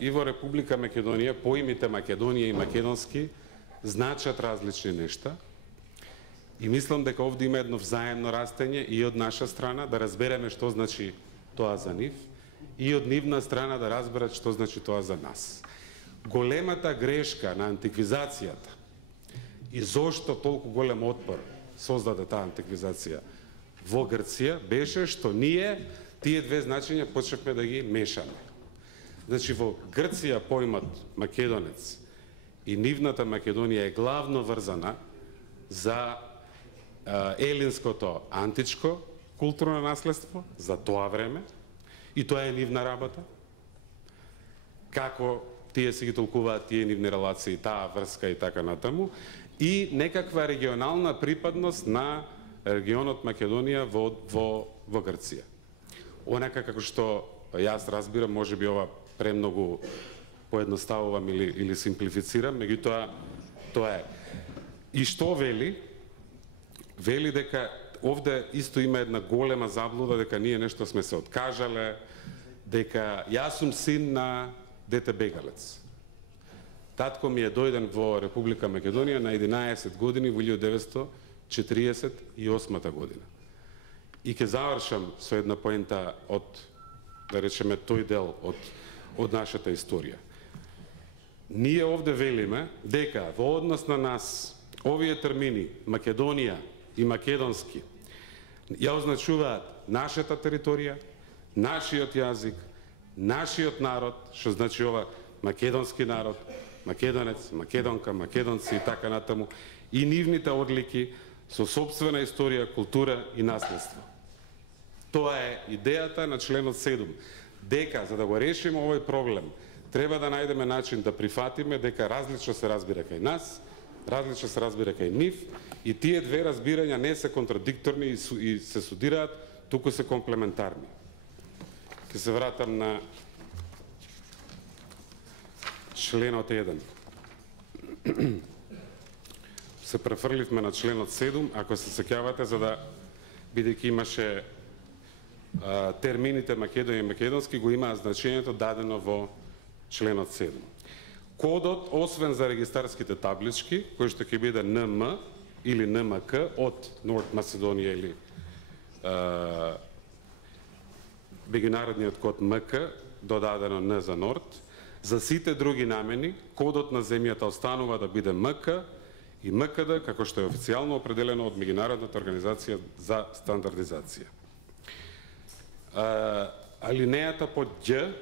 и во Република Македонија поимите Македонија и македонски значат различни нешта. И мислам дека овде има едно взаемно растење и од наша страна да разбереме што значи тоа за нив и од нивна страна да разберат што значи тоа за нас. Големата грешка на антиквизацијата и зошто толку голем отпор создаде таа антиквизација во Грција беше што ние тие две значења почнавме да ги мешаме. Значи во Грција поимат македонец и нивната Македонија е главно врзана за елинското античко културно наследство за тоа време и тоа е нивна работа. Како тие се ги толкуваат тие нивни релации, таа врска и така натаму, и некаква регионална припадност на регионот Македонија во Грција. Онака како што јас разбирам, може би ова премногу поедноставувам или симплифицирам, меѓутоа тоа е. И што вели? Вели дека овде исто има една голема заблуда дека ние нешто сме се откажале, дека јас сум син на дете бегалец. Татко ми е дојден во Република Македонија на 11 години во 1948 година. И ќе завршам со една поента од, да речеме, тој дел од нашата историја. Ние овде велиме дека во однос на нас овие термини Македонија и македонски ја означуваат нашата територија, нашиот јазик, нашиот народ, што значи ова македонски народ, македонец, македонка, македонци и така натаму, и нивните одлики со сопствена историја, култура и наследство. Тоа е идејата на членот 7. Дека, за да го решиме овој проблем, треба да најдеме начин да прифатиме дека различно се разбира кај нас, различно се разбира кај нив, и тие две разбирања не се контрадикторни и се судираат, туку се комплементарни. Ке се вратам на членот 1. Се префрливме на членот 7, ако се сеќавате, за да, бидејќи имаше термините Македонија и македонски, го имаа значењето дадено во членот 7. Кодот, освен за регистарските таблички, кој што ќе биде НМ или НМК од Норт Македонија или меѓународниот код МК, додадено Н за Норт, за сите други намени, кодот на земјата останува да биде МК и МКД, како што е официјално определено од Меѓународната организација за стандардизација. Алинејата под Ѓ,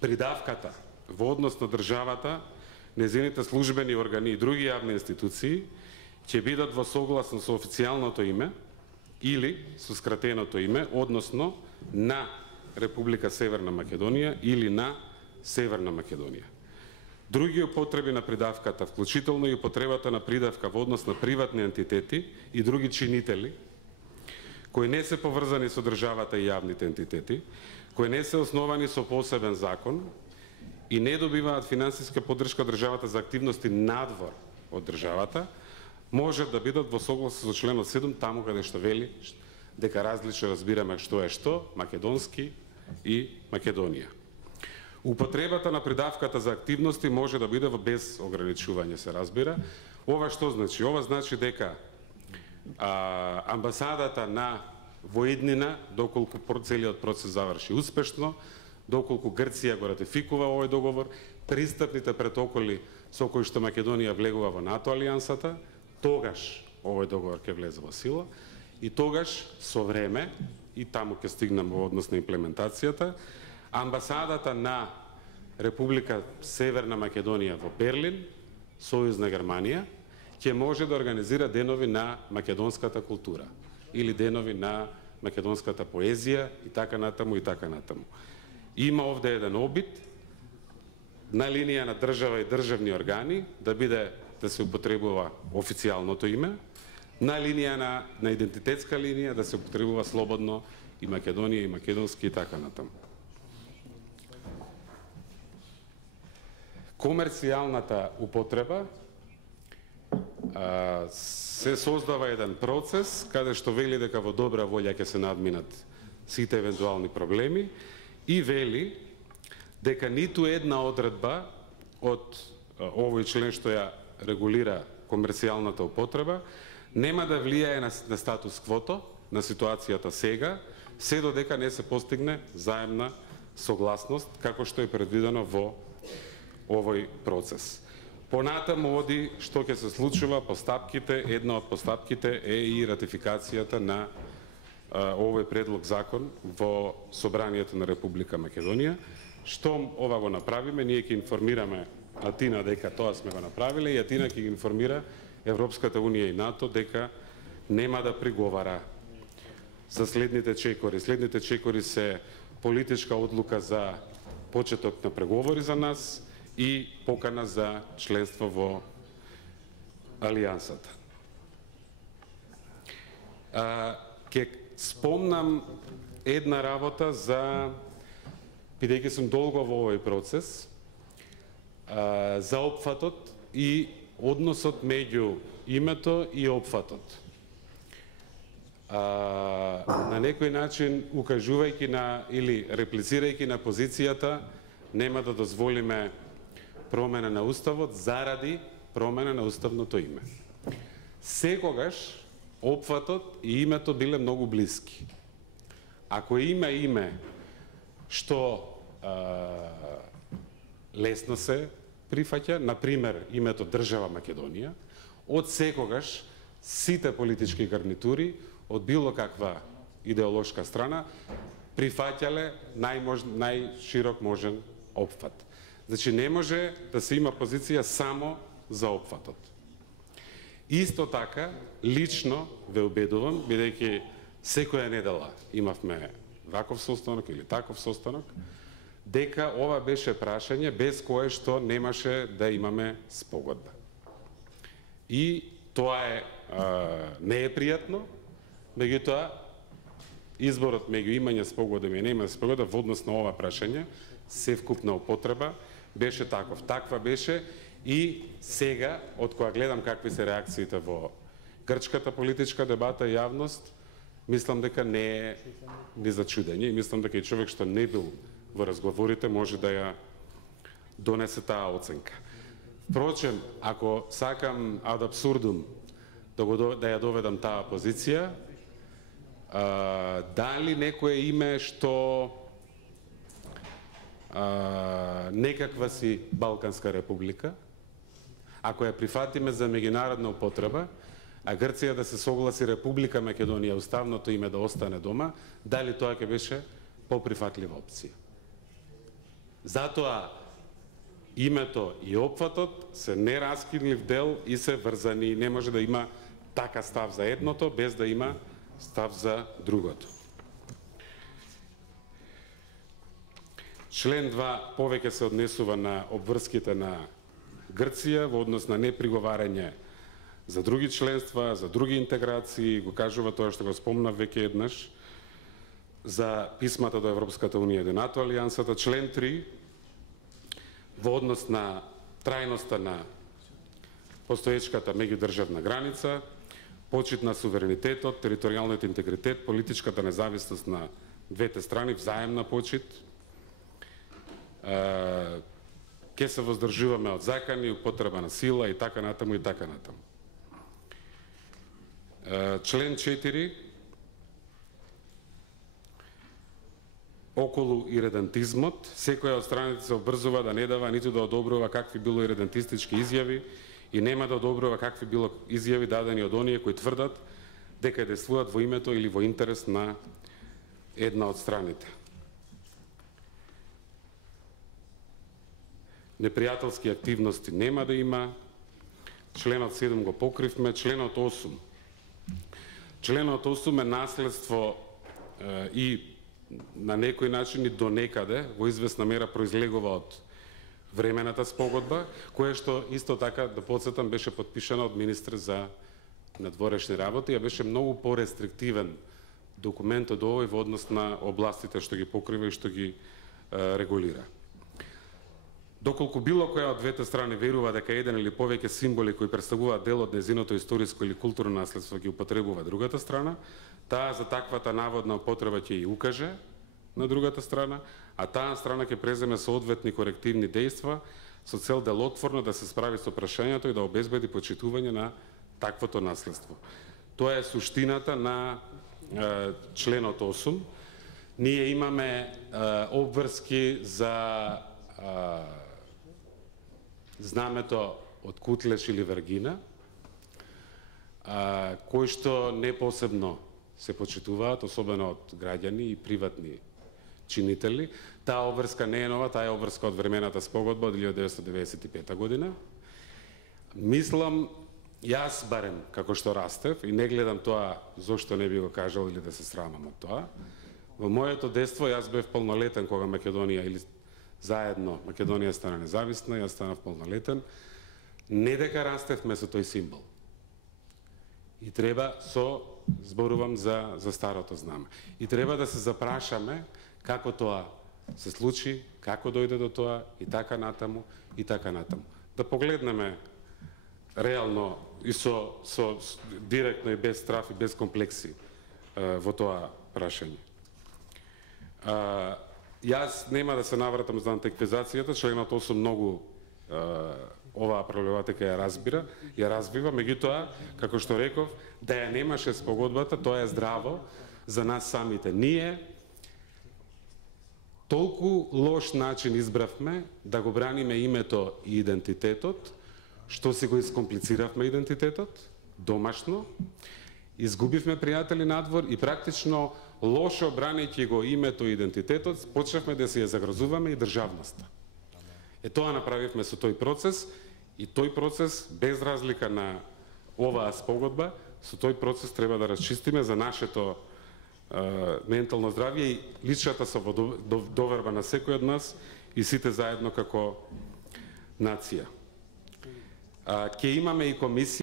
придавката во однос на државата, незините службени органи и други јавни институции ќе бидат во согласно со официјалното име или со скратеното име, односно на Република Северна Македонија или на Северна Македонија. Други употреби на придавката, вклучително и употребата на придавка во однос на приватни ентитети и други чинители, кои не се поврзани со државата и јавните ентитети, кои не се основани со посебен закон и не добиваат финансиска поддршка од државата за активности надвор од државата, може да бидат во согласие со членот 7, таму каде што вели дека различно разбираме што е што, македонски и Македонија. Употребата на придавката за активности може да биде без ограничување, се разбира. Ова што значи? Ова значи дека амбасадата на воиднина, доколку целиот процес заврши успешно, доколку Грција го ратификува овој договор, пристапните протоколи со кои што Македонија влегува во НАТО алијансата, тогаш овој договор ќе влезе во сила и тогаш со време, и таму ќе стигнам во однос на имплементацијата, амбасадата на Република Северна Македонија во Берлин, Сојузна Германија, ќе може да организира денови на македонската култура или денови на македонската поезија и така натаму и така натаму. Има овде еден обид на линија на држава и државни органи да се употребува официјалното име, на линија на идентитетска линија да се употребува слободно и Македонија и македонски и така натаму. Комерцијалната употреба се создава еден процес каде што вели дека во добра волја ќе се надминат сите евентуални проблеми и вели дека ниту една одредба од овој член што ја регулира комерцијалната употреба нема да влијае на статус квото, на ситуацијата сега, се додека не се постигне заемна согласност, како што е предвидено во овој процес. Понатаму оди што ќе се случува постапките, една од постапките е и ратификацијата на овој предлог закон во Собранието на Република Македонија. Штом ова го направиме, ние ќе информираме Атина дека тоа сме го направиле и Атина ќе ги информира Европската Унија и НАТО дека нема да приговара за следните чекори. Следните чекори се политичка одлука за почеток на преговори за нас и покана за членство во Алијансата. Ќе спомнам една работа за, бидејќи сум долго во овој процес, за опфатот и односот меѓу името и опфатот. На некој начин, укажувајќи на или реплицирајќи на позицијата, нема да дозволиме промена на уставот заради промена на уставното име. Секогаш опфатот и името биле многу блиски. Ако има име што лесно се прифаќа, например името Држава Македонија, од секогаш сите политички гарнитури од било каква идеолошка страна прифаќале најширок можен опфат. Значи не може да се има позиција само за опфатот. Исто така, лично ве убедувам, бидејќи секоја недела имавме ваков состанок или таков состанок, дека ова беше прашање без кое што немаше да имаме спогодба. И тоа не е пријатно, меѓутоа изборот меѓу имање спогодба и немање спогодба во однос на ова прашање, севкупна употреба, беше таков. Таква беше и сега, од кога гледам какви се реакциите во грчката политичка дебата и јавност, мислам дека не е ни за чудење и мислам дека и човек што не бил во разговорите може да ја донесе таа оценка. Впрочем, ако сакам ад абсурдум да ја доведам таа позиција, дали некое име што некаква си Балканска република, ако ја прифатиме за меѓународна употреба, а Грција да се согласи Република Македонија, уставното име да остане дома, дали тоа ќе беше поприфатлива опција? Затоа името и опфатот се нераскидлив дел и се врзани. Не може да има така став за едното без да има став за другото. Член 2 повеќе се однесува на обврските на Грција во однос на неприговарање за други членства, за други интеграции, го кажува тоа што го спомнав веќе еднаш, за писмата до Европската Унија и НАТО Алијансата. Член 3 во однос на трајноста на постоечката меѓудржавна граница, почит на суверенитетот, територијалниот интегритет, политичката независност на двете страни, взаемна почит. Ке се воздржуваме од закани, употреба на сила и така натаму и така натаму. Член 4 околу иредентизмот, секоја од страните се обрзува да не дава ниту да одобрува какви било иредентистички изјави и нема да одобрува какви било изјави дадени од оние кои тврдат дека действуваат во името или во интерес на една од страните. Непријателски активности нема да има. Членот 7 го покривме. Членот 8. Членот 8 е наследство и на некој начин и до некаде во известна мера произлегува од времената спогодба, која што исто така, да подсетам, беше подпишана од министр за надворешни работи, а беше многу порестриктивен документ од овој во однос на областите што ги покрива и што ги регулира. Доколку било која од двете страни верува дека еден или повеќе символи кои представуваат дел од незиното историско или културно наследство ги употребува другата страна, таа за таквата наводна употреба ќе ја укаже на другата страна, а таа страна ќе преземе соодветни корективни дејства со цел делотворно да се справи со прашањето и да обезбеди почитување на таквото наследство. Тоа е суштината на членот 8. Ние имаме обврски за знамето од Кутлеш или Вергина, кои што не посебно се почитуваат, особено од граѓани и приватни чинители. Таа обврска не е нова, таа е обврска од времената спогодба од 1995 година. Мислам, јас барем, како што растев, и не гледам тоа зошто не би го кажал или да се срамам од тоа, во моето детство јас бев полнолетен кога Македонија или заедно Македонија стана независна, јас станав полнолетен, не дека растевме со тој символ. И треба зборувам за старото знаме. И треба да се запрашаме како тоа се случи, како дојде до тоа и така натаму, и така натаму. Да погледнеме реално и со директно и без страф и без комплекси во тоа прашање. Јас нема да се навратам за антиквизацијата, членот 8 многу оваа проблематика ја развива, меѓутоа, како што реков, да ја немаше спогодбата, тоа е здраво за нас самите. Ние толку лош начин избравме да го браниме името и идентитетот, што си го искомплициравме идентитетот, домашно, изгубивме пријатели надвор и практично лошо бранејќи го името и идентитетот, почнавме да се ја загрозуваме и државноста. Тоа направивме со тој процес и тој процес, без разлика на оваа спогодба, со тој процес треба да расчистиме за нашето ментално здравје и личната доверба на секој од нас и сите заедно како нација. Ќе имаме и комисија